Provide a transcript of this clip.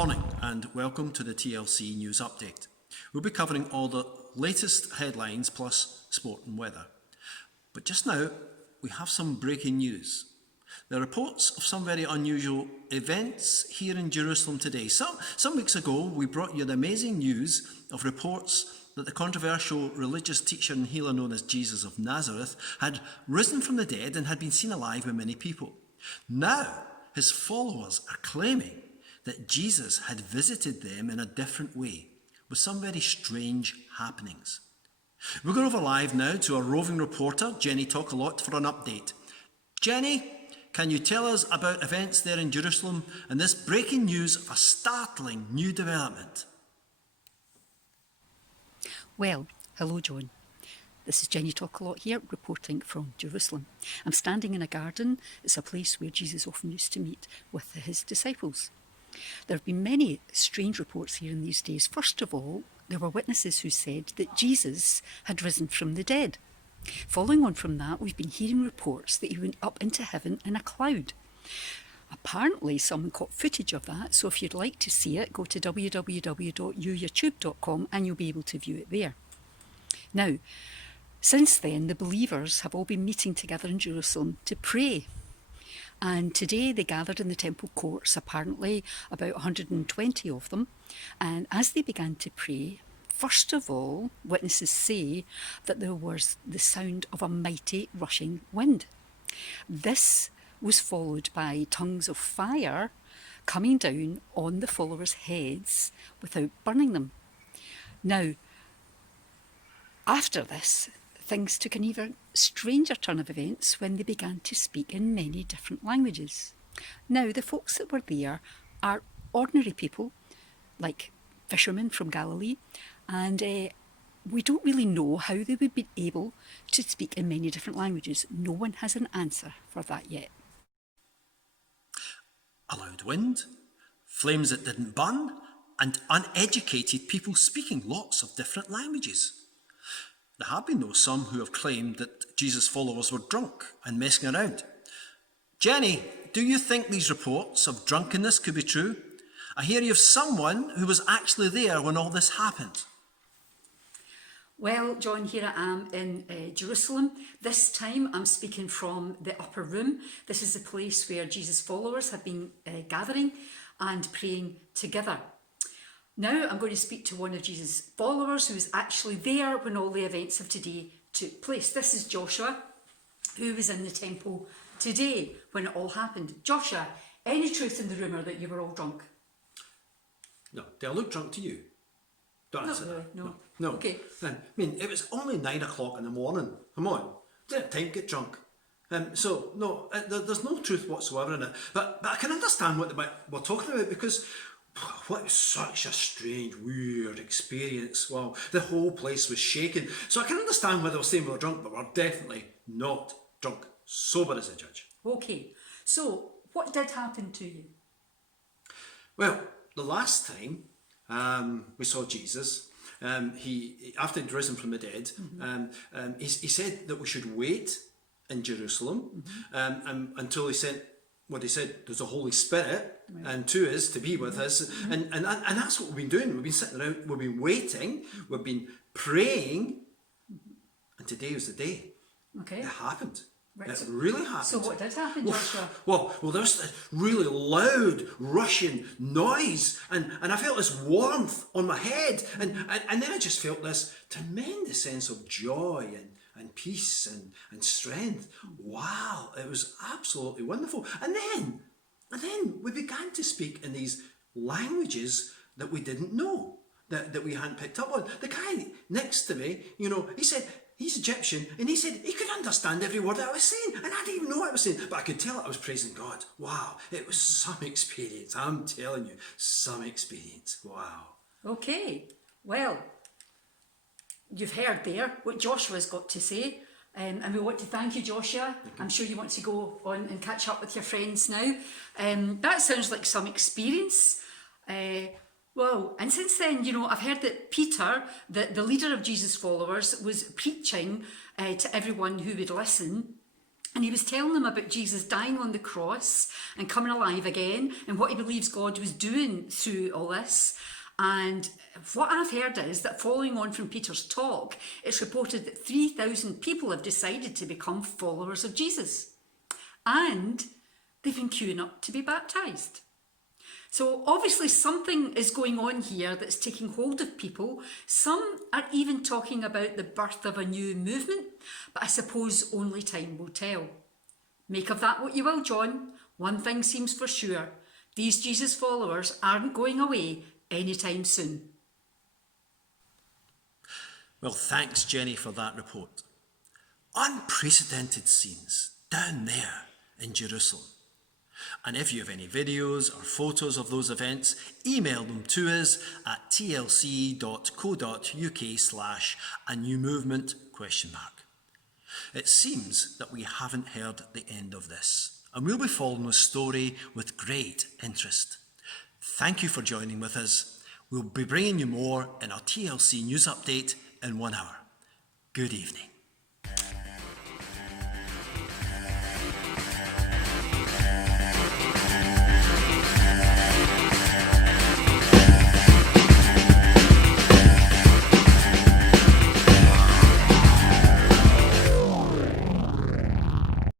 morning and welcome to the TLC News Update. We'll be covering all the latest headlines plus sport and weather. But just now, we have some breaking news. There are reports of some very unusual events here in Jerusalem today. Some weeks ago, we brought you the amazing news of reports that the controversial religious teacher and healer known as Jesus of Nazareth had risen from the dead and had been seen alive by many people. Now, his followers are claiming that Jesus had visited them in a different way, with some very strange happenings. We're going over live now to our roving reporter, Jenny Talkalot, for an update. Jenny, can you tell us about events there in Jerusalem and this breaking news of a startling new development? Well, hello John. This is Jenny Talkalot here, reporting from Jerusalem. I'm standing in a garden. It's a place where Jesus often used to meet with his disciples. There have been many strange reports here in these days. First of all, there were witnesses who said that Jesus had risen from the dead. Following on from that, we've been hearing reports that he went up into heaven in a cloud. Apparently, someone caught footage of that, so if you'd like to see it, go to www.youtube.com and you'll be able to view it there. Now, since then, the believers have all been meeting together in Jerusalem to pray. And today they gathered in the temple courts, apparently about 120 of them. And as they began to pray, first of all, witnesses say that there was the sound of a mighty rushing wind. This was followed by tongues of fire coming down on the followers' heads without burning them. Now, after this, things took an even stranger turn of events when they began to speak in many different languages. Now, the folks that were there are ordinary people, like fishermen from Galilee, and we don't really know how they would be able to speak in many different languages. No one has an answer for that yet. A loud wind, flames that didn't burn, and uneducated people speaking lots of different languages. There have been, though, some who have claimed that Jesus' followers were drunk and messing around. Jenny, do you think these reports of drunkenness could be true? I hear you of someone who was actually there when all this happened. Well, John, here I am in Jerusalem. This time I'm speaking from the upper room. This is the place where Jesus' followers have been gathering and praying together. Now I'm going to speak to one of Jesus' followers who was actually there when all the events of today took place. This is Joshua, who was in the temple today when it all happened. Joshua, any truth in the rumour that you were all drunk? No. Do I look drunk to you? Don't answer that. No. Okay. I mean, it was only 9 o'clock in the morning. Come on. Didn't have time to get drunk. So, no, there's no truth whatsoever in it. But I can understand what we're talking about, because what was such a strange, weird experience. Wow, the whole place was shaking. So I can understand why they were saying we were drunk, but we're definitely not drunk. Sober as a judge. Okay, so what did happen to you? Well, the last time we saw Jesus, he after he'd risen from the dead, he said that we should wait in Jerusalem until he sent what he said, there's a Holy Spirit, and to us to be with us, and that's what we've been doing. We've been sitting around, we've been waiting, we've been praying, and today was the day. Okay. It happened. Right. It really happened. So what did happen, Joshua? Well, there was this really loud, rushing noise, and I felt this warmth on my head, and then I just felt this tremendous sense of joy and peace and strength. Wow, it was absolutely wonderful. And then we began to speak in these languages that we didn't know, that we hadn't picked up on. The guy next to me, he said, he's Egyptian, and he said he could understand every word that I was saying, and I didn't even know what I was saying, but I could tell that I was praising God. Wow, it was some experience. I'm telling you, some experience. Wow. Okay, well, you've heard there what Joshua's got to say, and we want to thank you, Joshua. I'm sure you want to go on and catch up with your friends now. That sounds like some experience. Well, and since then, I've heard that Peter, the leader of Jesus' followers, was preaching to everyone who would listen. And he was telling them about Jesus dying on the cross and coming alive again and what he believes God was doing through all this. And what I've heard is that following on from Peter's talk, it's reported that 3,000 people have decided to become followers of Jesus. And they've been queuing up to be baptised. So obviously something is going on here that's taking hold of people. Some are even talking about the birth of a new movement, but I suppose only time will tell. Make of that what you will, John. One thing seems for sure. These Jesus followers aren't going away anytime soon. Well, thanks, Jenny, for that report. Unprecedented scenes down there in Jerusalem. And if you have any videos or photos of those events, email them to us at tlc.co.uk/a-new-movement ? It seems that we haven't heard the end of this, and we'll be following the story with great interest. Thank you for joining with us. We'll be bringing you more in our TLC news update in 1 hour. Good evening.